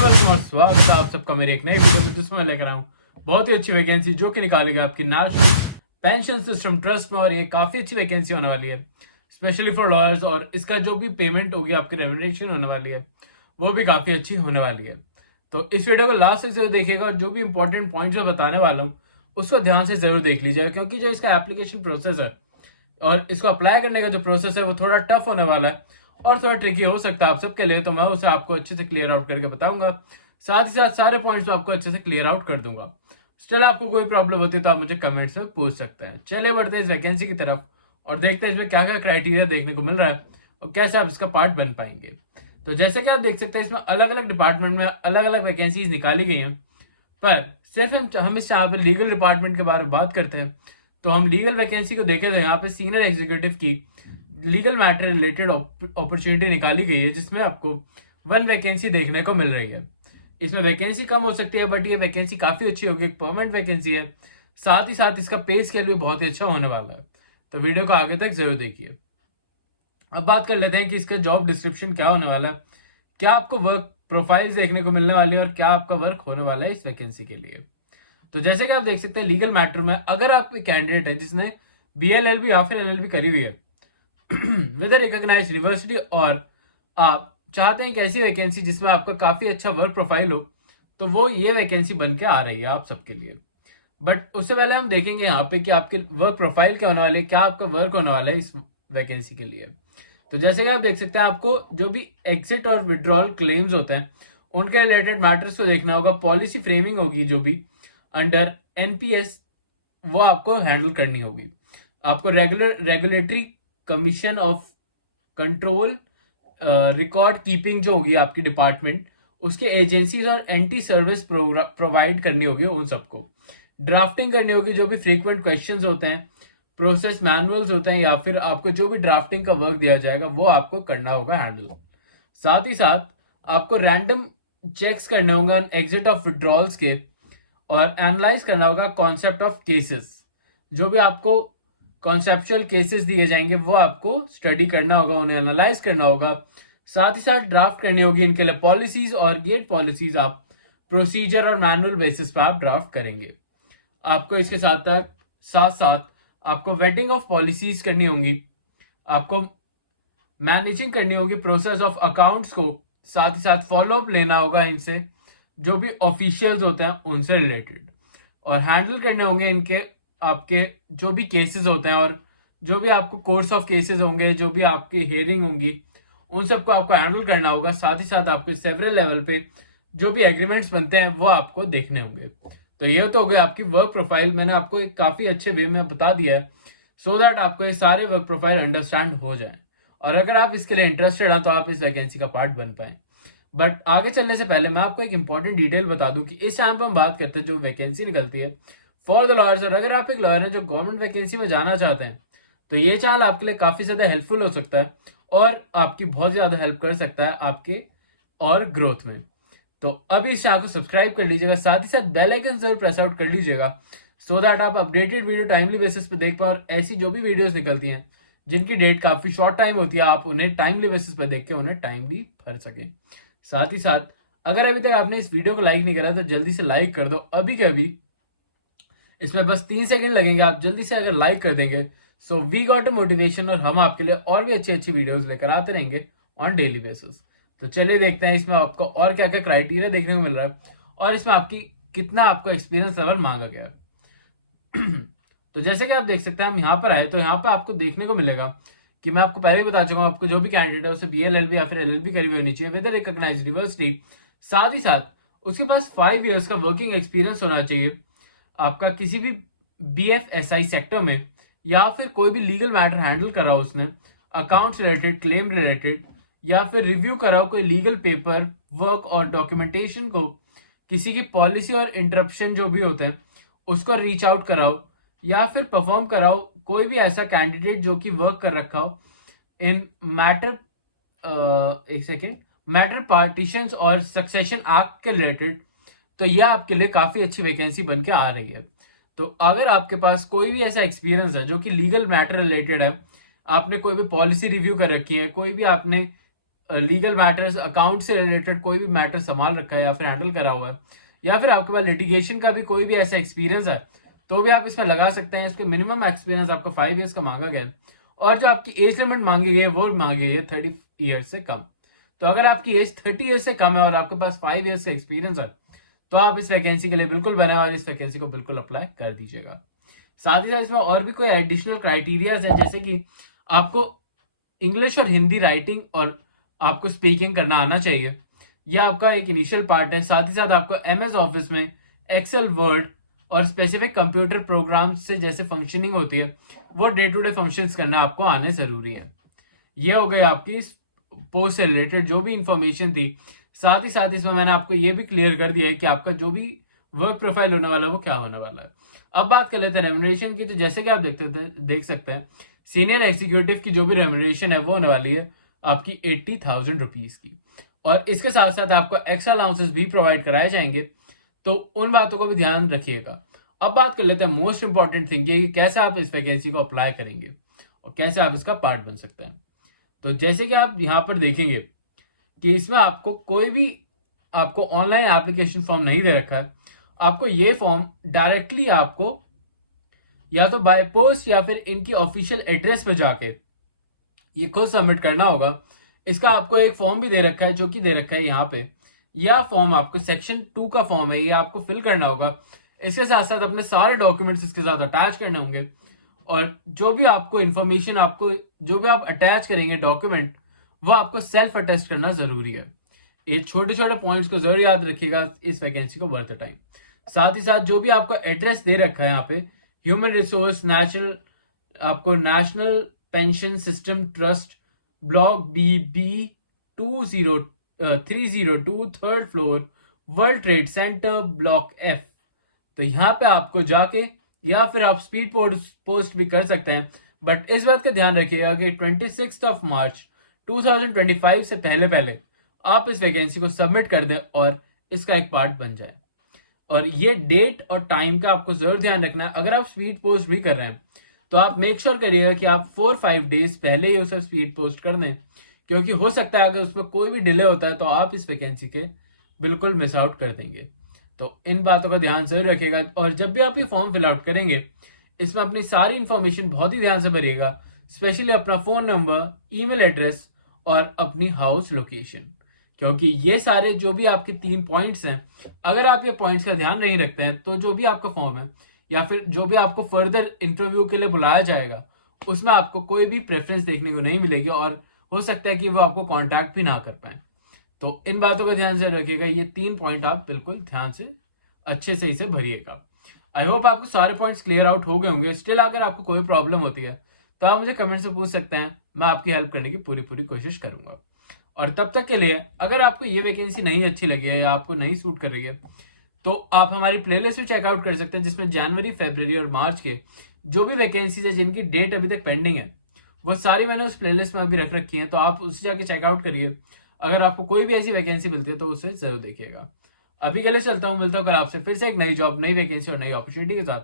Welcome और स्वागत है आप सबका मेरे एक नई वीडियो में, जिसमें लेकर आऊँ बहुत ही अच्छी वैकेंसी जो कि निकालेगा आपकी नेशनल पेंशन सिस्टम ट्रस्ट में। और ये काफी अच्छी वैकेंसी होने वाली है स्पेशली फॉर लॉयर्स, और इसका जो भी पेमेंट होगी आपकी रेम्युनरेशन होने वाली है वो भी काफी अच्छी होने वाली है। तो इस वीडियो को लास्ट तक जरूर देखिएगा और जो भी इंपॉर्टेंट पॉइंट्स मैं बताने वाला हूँ उसको ध्यान से जरूर देख लीजिएगा, क्योंकि जो इसका एप्लीकेशन प्रोसेस है और इसको अप्लाई करने का जो प्रोसेस है वो थोड़ा टफ होने वाला है और थोड़ा ट्रिकी हो सकता है आप सबके लिए। तो मैं उसे आपको अच्छे से क्लियर आउट करके बताऊंगा, साथ ही साथ सारे पॉइंट्स आपको अच्छे से क्लियर आउट कर दूंगा। स्टिल आपको कोई प्रॉब्लम होती है तो आप मुझे कमेंट्स में पूछ सकते हैं। चलिए बढ़ते हैं इस वैकेंसी की तरफ और देखते हैं इसमें क्या क्या क्राइटेरिया देखने को मिल रहा है और कैसे आप इसका पार्ट बन पाएंगे। तो जैसे कि आप देख सकते हैं इसमें अलग अलग डिपार्टमेंट में अलग अलग वैकेंसीज निकाली गई हैं, पर सिर्फ हम इस यहाँ पे लीगल डिपार्टमेंट के बारे में बात करते हैं। तो हम लीगल वैकेंसी को देखें तो यहाँ पे सीनियर एग्जीक्यूटिव की लीगल मैटर रिलेटेड अपॉर्चुनिटी निकाली गई है, जिसमें आपको 1 वैकेंसी देखने को मिल रही है। इसमें वैकेंसी कम हो सकती है बट ये वैकेंसी काफी अच्छी होगी, एक परमानेंट वैकेंसी है। साथ ही साथ इसका पे स्केल भी बहुत ही अच्छा होने वाला है, तो वीडियो को आगे तक जरूर देखिए। अब बात कर लेते हैं कि इसका जॉब डिस्क्रिप्शन क्या होने वाला है, क्या आपको वर्क प्रोफाइल्स देखने को मिलने वाली है और क्या आपका वर्क होने वाला है इस वैकेंसी के लिए। तो जैसे कि आप देख सकते हैं लीगल मैटर में अगर आप कोई कैंडिडेट है जिसने BLLB या फिर LLB करी हुई है विद रिकॉग्नाइज्ड यूनिवर्सिटी और आप चाहते हैं कि ऐसी वैकेंसी जिसमें आपका काफी अच्छा वर्क प्रोफाइल हो, तो वो ये वैकेंसी बन के आ रही है आप सबके लिए। बट उससे पहले हम देखेंगे यहाँ पे कि आपके वर्क प्रोफाइल क्या होने वाले है, क्या आपका वर्क होने वाला है इस वैकेंसी के लिए। तो जैसे कि आप देख सकते हैं आपको जो भी एग्जिट और विड्रॉल क्लेम्स होते हैं उनके रिलेटेड मैटर्स को देखना होगा। पॉलिसी फ्रेमिंग होगी जो भी अंडर NPS वो आपको हैंडल करनी होगी। आपको regulatory commission of control record keeping जो होगी आपकी डिपार्टमेंट उसके एजेंसीज और एंटी सर्विस प्रोवाइड करनी होगी उन सबको। ड्राफ्टिंग करनी होगी जो भी फ्रीक्वेंट क्वेश्चंस होते हैं, प्रोसेस मैनुअल्स होते हैं, या फिर आपको जो भी ड्राफ्टिंग का वर्क दिया जाएगा वो आपको करना होगा हैंडल। साथ ही साथ आपको रैंडम चेक्स करने होंगे एग्जिट ऑफ विड्रॉल्स के, और एनालाइज करना होगा कॉन्सेप्ट ऑफ केसेस। जो भी आपको कॉन्सेप्चुअल केसेस दिए जाएंगे वो आपको स्टडी करना होगा, उन्हें एनालाइज करना होगा। साथ ही साथ ड्राफ्ट करनी होगी इनके लिए पॉलिसीज, और ये पॉलिसीज आप प्रोसीजर और मैनुअल बेसिस पर आप ड्राफ्ट करेंगे। आपको इसके साथ साथ आपको वेटिंग ऑफ पॉलिसीज करनी होंगी, आपको मैनेजिंग करनी होगी प्रोसेस ऑफ अकाउंट्स को, साथ ही साथ फॉलोअप लेना होगा इनसे जो भी ऑफिशियल्स होते हैं उनसे रिलेटेड, और हैंडल करने होंगे इनके आपके जो भी केसेस होते हैं और जो भी आपको कोर्स ऑफ केसेस होंगे, जो भी आपकी हियरिंग होंगी उन सबको आपको हैंडल करना होगा। साथ ही साथ आपके सेवरल लेवल पे जो भी एग्रीमेंट्स बनते हैं वो आपको देखने होंगे। तो ये तो हो गया आपकी वर्क प्रोफाइल, मैंने आपको एक काफी अच्छे वे में बता दिया है सो दैट आपको ये सारे वर्क प्रोफाइल अंडरस्टैंड हो जाए, और अगर आप इसके लिए इंटरेस्टेड हैं तो आप इस वैकेंसी का पार्ट बन पाए। बट आगे चलने से पहले मैं आपको एक इंपॉर्टेंट डिटेल बता दूं कि इस टाइम पर हम बात करते हैं जो वैकेंसी निकलती है फॉर द लॉयर्स। और अगर आप एक लॉयर हैं जो गवर्नमेंट वैकेंसी में जाना चाहते हैं तो ये चैनल आपके लिए काफी ज्यादा हेल्पफुल हो सकता है और आपकी बहुत ज्यादा हेल्प कर सकता है आपके और ग्रोथ में। तो अभी इस चैनल को सब्सक्राइब कर लीजिएगा, साथ ही साथ बेल आइकन जरूर प्रेस आउट कर लीजिएगा सो दैट आप अपडेटेड वीडियो टाइमली बेसिस पे देख पाए, और ऐसी जो भी वीडियोस निकलती हैं जिनकी डेट काफी शॉर्ट टाइम होती है आप उन्हें टाइमली बेसिस पे देख के उन्हें टाइमली भर सके। साथ ही साथ अगर अभी तक आपने इस वीडियो को लाइक नहीं करा तो जल्दी से लाइक कर दो अभी के अभी, इसमें बस 3 सेकंड लगेंगे, आप जल्दी से अगर लाइक कर देंगे so we got a motivation, और हम आपके लिए और भी अच्छी अच्छी वीडियोस लेकर आते रहेंगे ऑन डेली बेसिस। तो चलिए देखते हैं इसमें आपको और क्या क्या क्राइटेरिया देखने को मिल रहा है और इसमें आपकी कितना आपको एक्सपीरियंस लेवल मांगा गया है। तो जैसे कि आप देख सकते हैं हम यहाँ पर आए तो यहाँ पर आपको देखने को मिलेगा कि मैं आपको पहले भी बता चुका हूँ, आपको जो भी कैंडिडेट है उसे BLLB या फिर LLB करी हुई होनी चाहिए विद रिकॉग्नाइज्ड यूनिवर्सिटी। साथ ही साथ उसके पास 5 इयर्स का वर्किंग एक्सपीरियंस होना चाहिए आपका किसी भी BFSI सेक्टर में, या फिर कोई भी लीगल मैटर हैंडल करा हो उसने, अकाउंट्स रिलेटेड, क्लेम रिलेटेड, या फिर रिव्यू कराओ कोई लीगल पेपर वर्क और डॉक्यूमेंटेशन को, किसी की पॉलिसी और इंटरप्शन जो भी होते हैं उसको रीच आउट कराओ, या फिर परफॉर्म कराओ कोई भी ऐसा कैंडिडेट जो कि वर्क कर रखा हो इन मैटर मैटर पार्टीशंस और सक्सेशन एक्ट के रिलेटेड, तो यह आपके लिए काफी अच्छी वैकेंसी बन के आ रही है। तो अगर आपके पास कोई भी ऐसा एक्सपीरियंस है जो कि लीगल मैटर रिलेटेड है, आपने कोई भी पॉलिसी रिव्यू कर रखी है, कोई भी आपने लीगल मैटर्स, अकाउंट से रिलेटेड कोई भी मैटर संभाल रखा है या फिर हैंडल करा हुआ है, या फिर आपके पास लिटिगेशन का भी कोई भी ऐसा एक्सपीरियंस है, तो भी आप इसमें लगा सकते हैं। इसके मिनिमम एक्सपीरियंस आपको 5 ईयर्स का मांगा गया है, और जो आपकी एज लिमिट मांगी गई है वो मांगी गई है 30 ईयर्स से कम। तो अगर आपकी एज 30 ईयर्स से कम है और आपके पास 5 ईयर्स का एक्सपीरियंस है, तो आप इस वैकेंसी के लिए बिल्कुल बने और इस वैकेंसी को बिल्कुल अप्लाई कर दीजिएगा। साथ ही साथ इसमें और भी कोई एडिशनल क्राइटेरियाज है, जैसे कि आपको इंग्लिश और हिंदी राइटिंग और आपको स्पीकिंग करना आना चाहिए। यह आपका एक इनिशियल पार्ट है। साथ ही साथ आपको एमएस ऑफिस में एक्सेल, वर्ड और स्पेसिफिक कंप्यूटर प्रोग्राम से जैसे फंक्शनिंग होती है, वो डे टू डे फंक्शंस करना आपको आने जरूरी है। ये हो गई आपकी पोस्ट से रिलेटेड जो भी इंफॉर्मेशन थी। साथ ही साथ इसमें मैंने आपको ये भी क्लियर कर दिया है कि आपका जो भी वर्क प्रोफाइल होने वाला है वो क्या होने वाला है। अब बात कर लेते हैं रेम्यूनरेशन की। तो जैसे कि आप देख सकते हैं सीनियर एग्जीक्यूटिव की जो भी रेम्यूनरेशन है वो होने वाली है आपकी 80,000 रुपीज की, और इसके साथ साथ आपको एक्स्ट्रा अलाउंसेस भी प्रोवाइड कराए जाएंगे। तो उन बातों को भी ध्यान रखिएगा। अब बात कर लेते हैं मोस्ट इंपॉर्टेंट थिंग कि कैसे आप इस वैकेंसी को अप्लाई करेंगे और कैसे आप इसका पार्ट बन सकते हैं। तो जैसे कि आप यहाँ पर देखेंगे कि इसमें आपको कोई भी आपको ऑनलाइन एप्लीकेशन फॉर्म नहीं दे रखा है। आपको ये फॉर्म डायरेक्टली आपको या तो बाय पोस्ट या फिर इनकी ऑफिशियल एड्रेस पे जाके ये खुद सबमिट करना होगा। इसका आपको एक फॉर्म भी दे रखा है, जो कि दे रखा है यहाँ पे। यह फॉर्म आपको सेक्शन 2 का फॉर्म है, ये आपको फिल करना होगा। इसके साथ साथ अपने सारे डॉक्यूमेंट्स इसके साथ अटैच करने होंगे, और जो भी आपको इन्फॉर्मेशन आपको जो भी आप अटैच करेंगे डॉक्यूमेंट, वो आपको सेल्फ अटेस्ट करना जरूरी है। ये छोटे छोटे पॉइंट्स को जरूर याद रखिएगा इस वैकेंसी को वर्थ टाइम। साथ ही साथ जो भी आपको एड्रेस दे रखा है यहाँ पे, human resource National Pension System Trust, block B 302 third floor, World Trade Centre, block F. तो यहाँ पे आपको जाके या फिर आप स्पीड पोस्ट भी कर सकते हैं, बट इस बात का ध्यान रखिएगा कि 26 मार्च 2025 से पहले पहले आप इस वैकेंसी को सबमिट कर दें और इसका एक पार्ट बन जाए। और ये डेट और टाइम का आपको जरूर ध्यान रखना है। अगर आप स्पीड पोस्ट भी कर रहे हैं तो आप मेक श्योर करिएगा कि आप 4-5 डेज पहले ही उसे स्पीड पोस्ट कर दें, क्योंकि हो सकता है अगर उसमें कोई भी डिले होता है तो आप इस वैकेंसी के बिल्कुल मिस आउट कर देंगे। तो इन बातों का ध्यान जरूर रखिएगा। और जब भी आप ये फॉर्म फिल आउट करेंगे, इसमें अपनी सारी इंफॉर्मेशन बहुत ही ध्यान से भरिएगा, स्पेशली अपना फोन नंबर, ईमेल एड्रेस और अपनी हाउस लोकेशन, क्योंकि ये सारे जो भी आपके 3 पॉइंट्स हैं, अगर आप ये पॉइंट्स का ध्यान नहीं रखते हैं तो जो भी आपका फॉर्म है या फिर जो भी आपको फर्दर इंटरव्यू के लिए बुलाया जाएगा, उसमें आपको कोई भी प्रेफरेंस देखने को नहीं मिलेगी, और हो सकता है कि वो आपको कांटेक्ट भी ना कर पाए। तो इन बातों का ध्यान से रखिएगा। ये 3 पॉइंट आप बिल्कुल ध्यान से अच्छे से इसे भरिएगा। आई होप आपको सारे पॉइंट्स क्लियर आउट हो गए होंगे। स्टिल अगर आपको कोई प्रॉब्लम होती है तो आप मुझे कमेंट से पूछ सकते हैं, मैं आपकी हेल्प करने की पूरी कोशिश करूंगा। और तब तक के लिए अगर आपको ये वैकेंसी नहीं अच्छी लगी है या आपको नहीं सूट कर रही है, तो आप हमारी प्लेलिस्ट भी चेकआउट कर सकते हैं, जिसमें जनवरी, फरवरी और मार्च के जो भी वैकेंसीज है जिनकी डेट अभी तक पेंडिंग है, वो सारी मैंने उस प्लेलिस्ट में अभी रख रखी है। तो आप उससे जाके चेकआउट करिए। अगर आपको कोई भी ऐसी वैकेंसी मिलती है तो उसे जरूर देखिएगा। अभी के लिए चलता हूँ, मिलता हूँ कल आपसे फिर से एक नई जॉब, नई वैकेंसी और नई अपॉर्चुनिटी के साथ।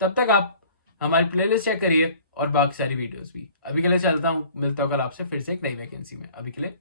तब तक आप हमारी प्लेलिस्ट चेक करिए और बाकी सारी वीडियोस भी। अभी के लिए चलता हूँ, मिलता हूँ कल आपसे फिर से एक नई वैकेंसी में। अभी के लिए